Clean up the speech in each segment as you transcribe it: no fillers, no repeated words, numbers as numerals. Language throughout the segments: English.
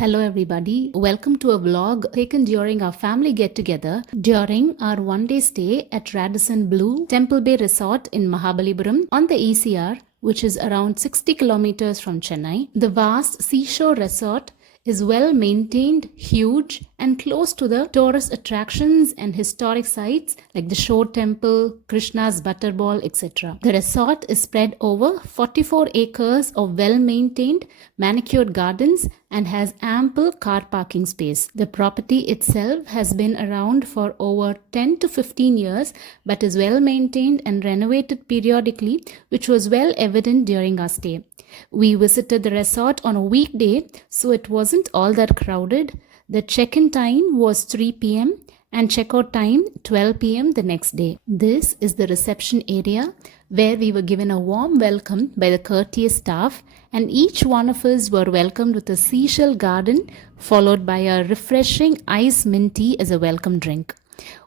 Hello everybody, welcome to a vlog taken during our family get-together during our one-day stay at Radisson Blu Temple Bay Resort in Mahabalipuram on the ECR, which is around 60 kilometers from Chennai. The vast seashore resort is well maintained, huge, and close to the tourist attractions and historic sites like the Shore Temple, Krishna's Butterball, etc. The resort is spread over 44 acres of well maintained, manicured gardens and has ample car parking space. The property itself has been around for over 10 to 15 years but is well maintained and renovated periodically, which was well evident during our stay. We visited the resort on a weekday, so it wasn't all that crowded. The check-in time was 3 p.m. and check-out time 12 p.m. the next day. This is the reception area where we were given a warm welcome by the courteous staff, and each one of us were welcomed with a seashell garden followed by a refreshing ice mint tea as a welcome drink.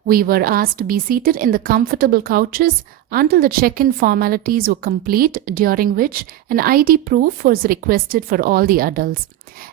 We were asked to be seated in the comfortable couches until the check-in formalities were complete, during which an ID proof was requested for all the adults.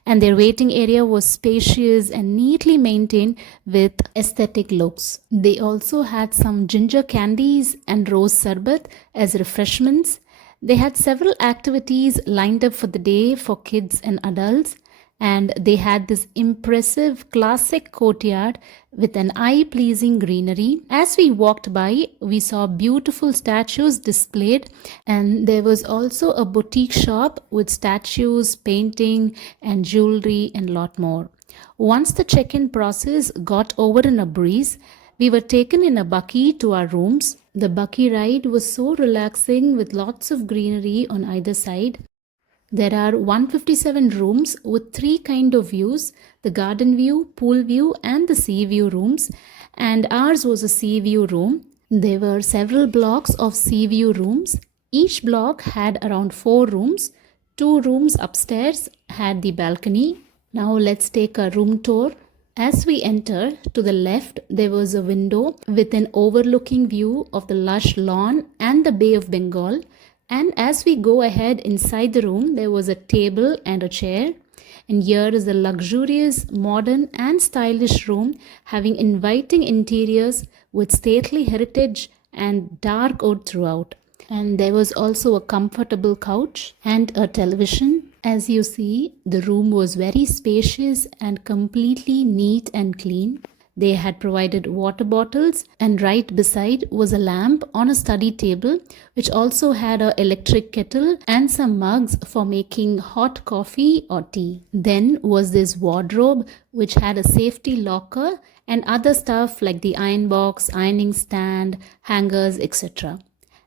And their waiting area was spacious and neatly maintained with aesthetic looks. They also had some ginger candies and rose sarbat as refreshments. They had several activities lined up for the day for kids and adults. And they had this impressive classic courtyard with an eye-pleasing greenery. As we walked by, we saw beautiful statues displayed, and there was also a boutique shop with statues, painting and jewelry and lot more. Once the check-in process got over in a breeze, we were taken in a bakkie to our rooms. The bakkie ride was so relaxing with lots of greenery on either side. There are 157 rooms with three kinds of views: the garden view, pool view and the sea view rooms, and ours was a sea view room. There were several blocks of sea view rooms. Each block had around 4 rooms. 2 rooms upstairs had the balcony. Now let's take a room tour. As we entered, to the left there was a window with an overlooking view of the lush lawn and the Bay of Bengal. And as we go ahead inside the room, there was a table and a chair. And here is a luxurious, modern and stylish room having inviting interiors with stately heritage and dark wood throughout. And there was also a comfortable couch and a television. As you see, the room was very spacious and completely neat and clean. They had provided water bottles, and right beside was a lamp on a study table, which also had an electric kettle and some mugs for making hot coffee or tea. Then was this wardrobe, which had a safety locker and other stuff like the iron box, ironing stand, hangers, etc.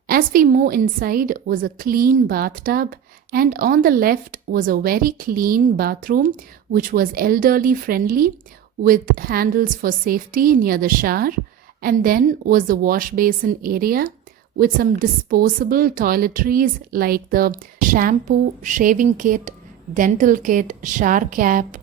As we move inside was a clean bathtub, and on the left was a very clean bathroom, which was elderly friendly, with handles for safety near the shower. And then was the wash basin area with some disposable toiletries like the shampoo, shaving kit, dental kit, shower cap.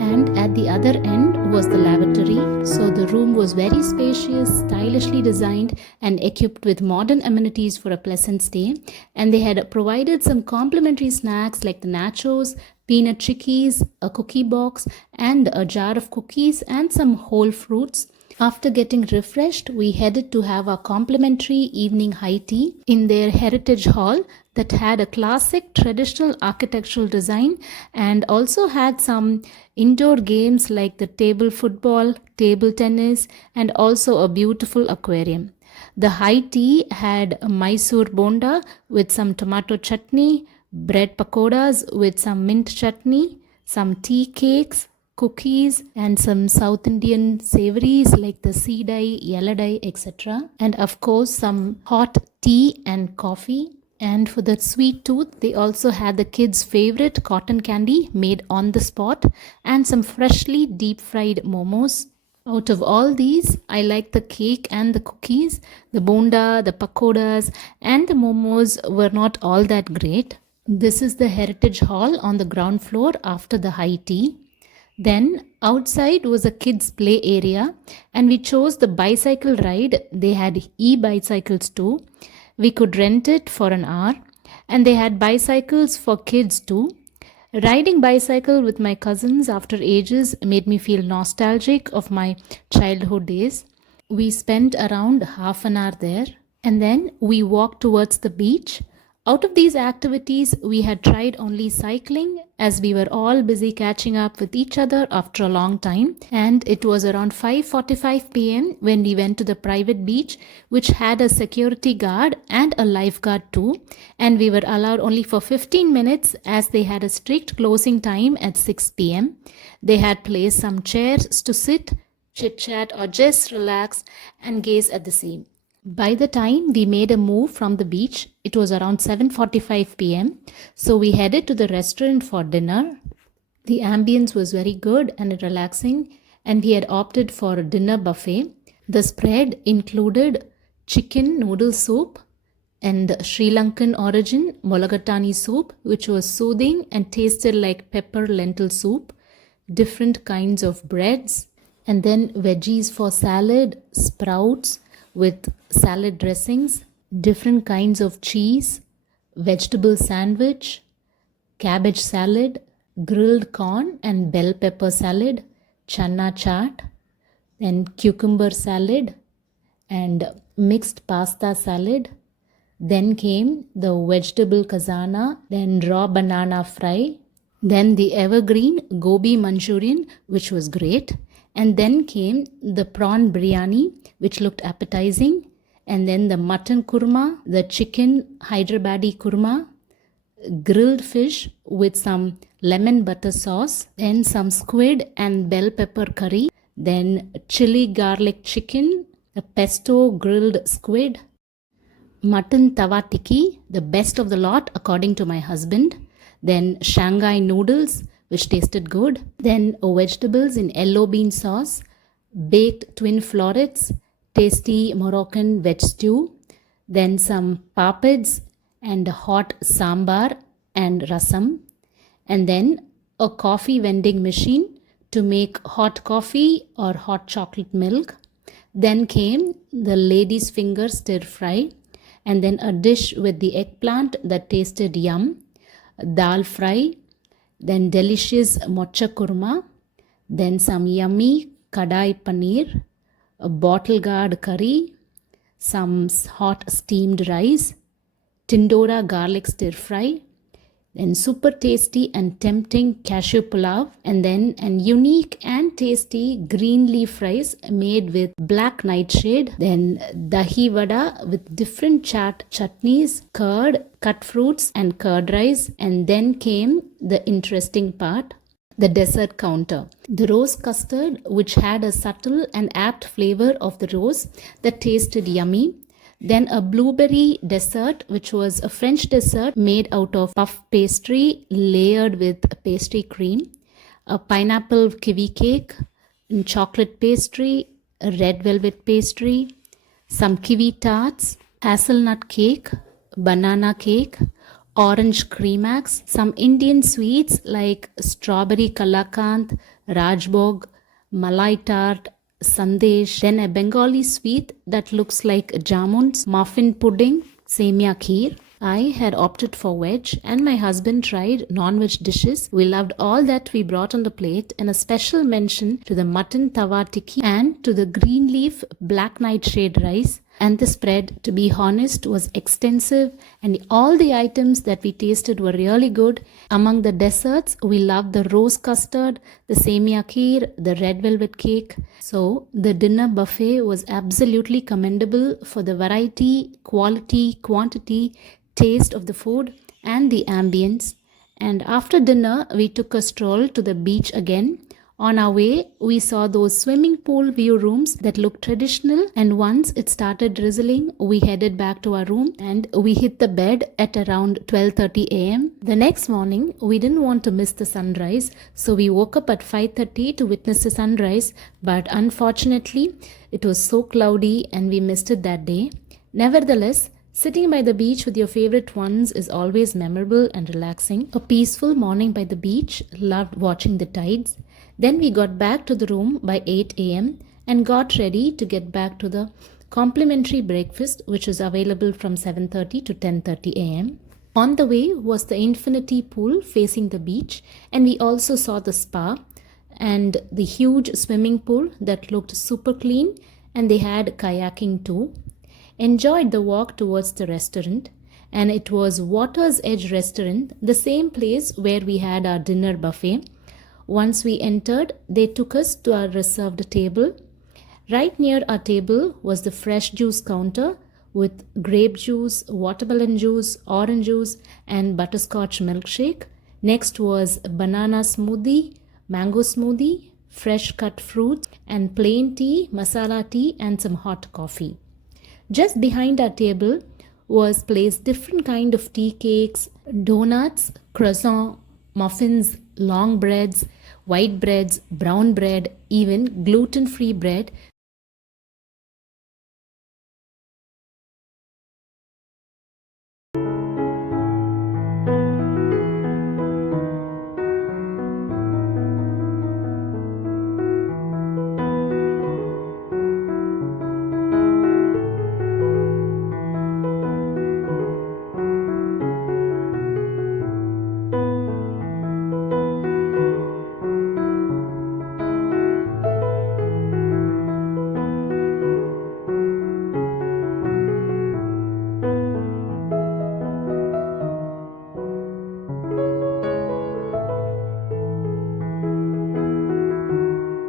And at the other end was the lavatory. So the room was very spacious, stylishly designed and equipped with modern amenities for a pleasant stay. And they had provided some complimentary snacks like the nachos, peanut chickies, a cookie box and a jar of cookies and some whole fruits. After getting refreshed, we headed to have our complimentary evening high tea in their heritage hall that had a classic traditional architectural design and also had some indoor games like the table football, table tennis and also a beautiful aquarium. The high tea had Mysore bonda with some tomato chutney, bread pakoras with some mint chutney, some tea cakes, cookies and some South Indian savories like the seedai, yaladai, etc. And of course some hot tea and coffee. And for the sweet tooth, they also had the kids' favorite cotton candy made on the spot and some freshly deep fried momos. Out of all these, I like the cake and the cookies. The bonda, the pakoras and the momos were not all that great. This is the heritage hall on the ground floor after the high tea. Then outside was a kids' play area, and we chose the bicycle ride. They had e-bicycles too. We could rent it for an hour, and they had bicycles for kids too. Riding bicycle with my cousins after ages made me feel nostalgic of my childhood days. We spent around half an hour there, and then we walked towards the beach. Out of these activities, we had tried only cycling as we were all busy catching up with each other after a long time. And it was around 5:45 p.m. when we went to the private beach, which had a security guard and a lifeguard too. And we were allowed only for 15 minutes as they had a strict closing time at 6 p.m. They had placed some chairs to sit, chit chat, or just relax and gaze at the sea. By the time we made a move from the beach, it was around 7:45 p.m. So we headed to the restaurant for dinner. The ambience was very good and relaxing, and we had opted for a dinner buffet. The spread included chicken noodle soup and Sri Lankan origin Mulligatawny soup, which was soothing and tasted like pepper lentil soup, different kinds of breads, and then veggies for salad, sprouts with salad dressings, different kinds of cheese, vegetable sandwich, cabbage salad, grilled corn and bell pepper salad, chana chaat, then cucumber salad and mixed pasta salad. Then came the vegetable kazana, then raw banana fry, then the evergreen gobi Manchurian, which was great. And then came the prawn biryani, which looked appetizing. And then the mutton kurma, the chicken Hyderabadi kurma, grilled fish with some lemon butter sauce, then some squid and bell pepper curry, then chili garlic chicken, a pesto grilled squid, mutton tawa tikki, the best of the lot according to my husband, then Shanghai noodles, which tasted good, then vegetables in yellow bean sauce, baked twin florets, tasty Moroccan veg stew, then some papads and hot sambar and rasam, and then a coffee vending machine to make hot coffee or hot chocolate milk. Then came the lady's finger stir fry, and then a dish with the eggplant that tasted yum, dal fry, then delicious mocha kurma, then some yummy kadai paneer, a bottle gourd curry, some hot steamed rice, tindora garlic stir fry, then super tasty and tempting cashew pulao, and then an unique and tasty green leaf rice made with black nightshade, then dahi vada with different chutneys, curd, cut fruits and curd rice. And then came the interesting part, the dessert counter. The rose custard, which had a subtle and apt flavor of the rose that tasted yummy. Then a blueberry dessert, which was a French dessert made out of puff pastry layered with pastry cream. A pineapple kiwi cake, chocolate pastry, a red velvet pastry, some kiwi tarts, hazelnut cake, banana cake, orange cremax, some Indian sweets like strawberry kalakand, rajbog, malai tart, sandesh, then a Bengali sweet that looks like jamuns, muffin pudding, semia kheer. I had opted for veg and my husband tried non-veg dishes. We loved all that we brought on the plate, and a special mention to the mutton tawa tikki and to the green leaf black nightshade rice. And the spread, to be honest, was extensive, and all the items that we tasted were really good. Among the desserts, we loved the rose custard, the semia kheer, the red velvet cake. So the dinner buffet was absolutely commendable for the variety, quality, quantity, taste of the food and the ambience. And after dinner, we took a stroll to the beach again. On our way, we saw those swimming pool view rooms that looked traditional, and once it started drizzling, we headed back to our room and we hit the bed at around 12:30 a.m. The next morning, we didn't want to miss the sunrise, so we woke up at 5:30 to witness the sunrise, but unfortunately, it was so cloudy and we missed it that day. Nevertheless, Sitting by the beach with your favorite ones is always memorable and relaxing. A peaceful morning by the beach, loved watching the tides. Then we got back to the room by 8 a.m. and got ready to get back to the complimentary breakfast which was available from 7:30 to 10:30 a.m. On the way was the infinity pool facing the beach, and we also saw the spa and the huge swimming pool that looked super clean, and they had kayaking too. Enjoyed the walk towards the restaurant, and it was Water's Edge Restaurant, the same place where we had our dinner buffet. Once we entered, they took us to our reserved table. Right near our table was the fresh juice counter with grape juice, watermelon juice, orange juice, and butterscotch milkshake. Next was banana smoothie, mango smoothie, fresh cut fruits, and plain tea, masala tea, and some hot coffee. Just behind our table was placed different kind of tea cakes, donuts, croissant, muffins, long breads, white breads, brown bread, even gluten-free bread.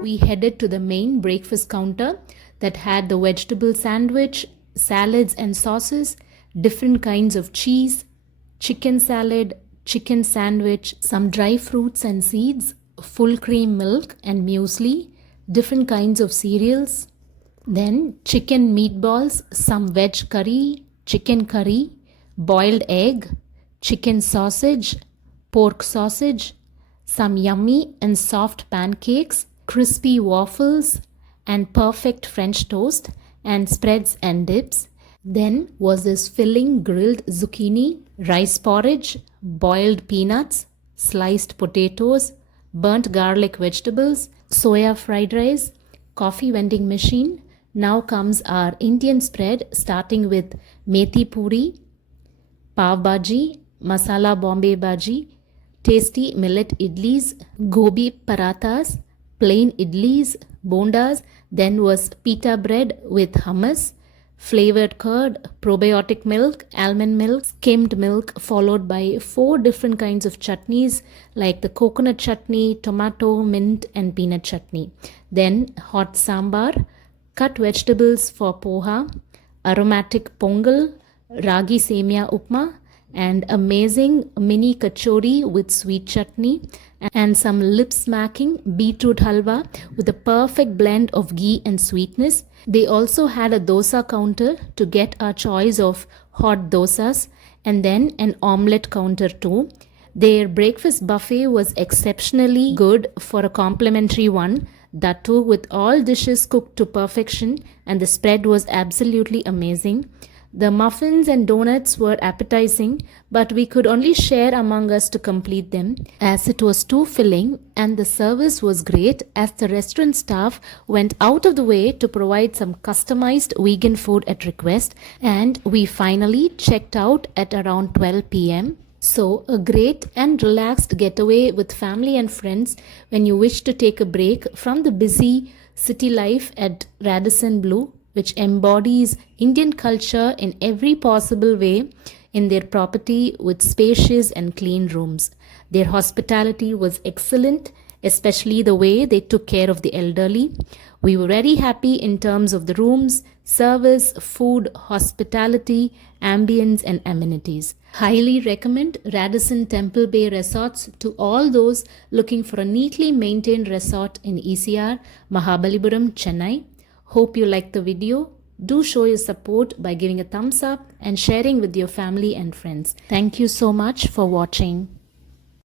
We headed to the main breakfast counter that had the vegetable sandwich, salads and sauces, different kinds of cheese, chicken salad, chicken sandwich, some dry fruits and seeds, full cream milk and muesli, different kinds of cereals. Then chicken meatballs, some veg curry, chicken curry, boiled egg, chicken sausage, pork sausage, some yummy and soft pancakes, crispy waffles, and perfect French toast, and spreads and dips. Then was this filling grilled zucchini, rice porridge, boiled peanuts, sliced potatoes, burnt garlic vegetables, soya fried rice, coffee vending machine. Now comes our Indian spread, starting with methi puri, pav bhaji, masala bombay bhaji, tasty millet idlis, gobi parathas, plain idlis, bondas. Then was pita bread with hummus, flavored curd, probiotic milk, almond milk, skimmed milk, followed by 4 different kinds of chutneys like the coconut chutney, tomato, mint, and peanut chutney. Then hot sambar, cut vegetables for poha, aromatic pongal, ragi semia upma, and amazing mini kachori with sweet chutney, and some lip-smacking beetroot halwa with a perfect blend of ghee and sweetness. They also had a dosa counter to get our choice of hot dosas, and then an omelette counter too. Their breakfast buffet was exceptionally good for a complimentary one, that too with all dishes cooked to perfection, and the spread was absolutely amazing. The muffins and donuts were appetizing, but we could only share among us to complete them as it was too filling, and the service was great as the restaurant staff went out of the way to provide some customized vegan food at request, and we finally checked out at around 12 p.m. So, a great and relaxed getaway with family and friends when you wish to take a break from the busy city life at Radisson Blu, which embodies Indian culture in every possible way in their property with spacious and clean rooms. Their hospitality was excellent, especially the way they took care of the elderly. We were very happy in terms of the rooms, service, food, hospitality, ambience, and amenities. Highly recommend Radisson Temple Bay Resorts to all those looking for a neatly maintained resort in ECR Mahabalipuram, Chennai. Hope you liked the video. Do show your support by giving a thumbs up and sharing with your family and friends. Thank you so much for watching.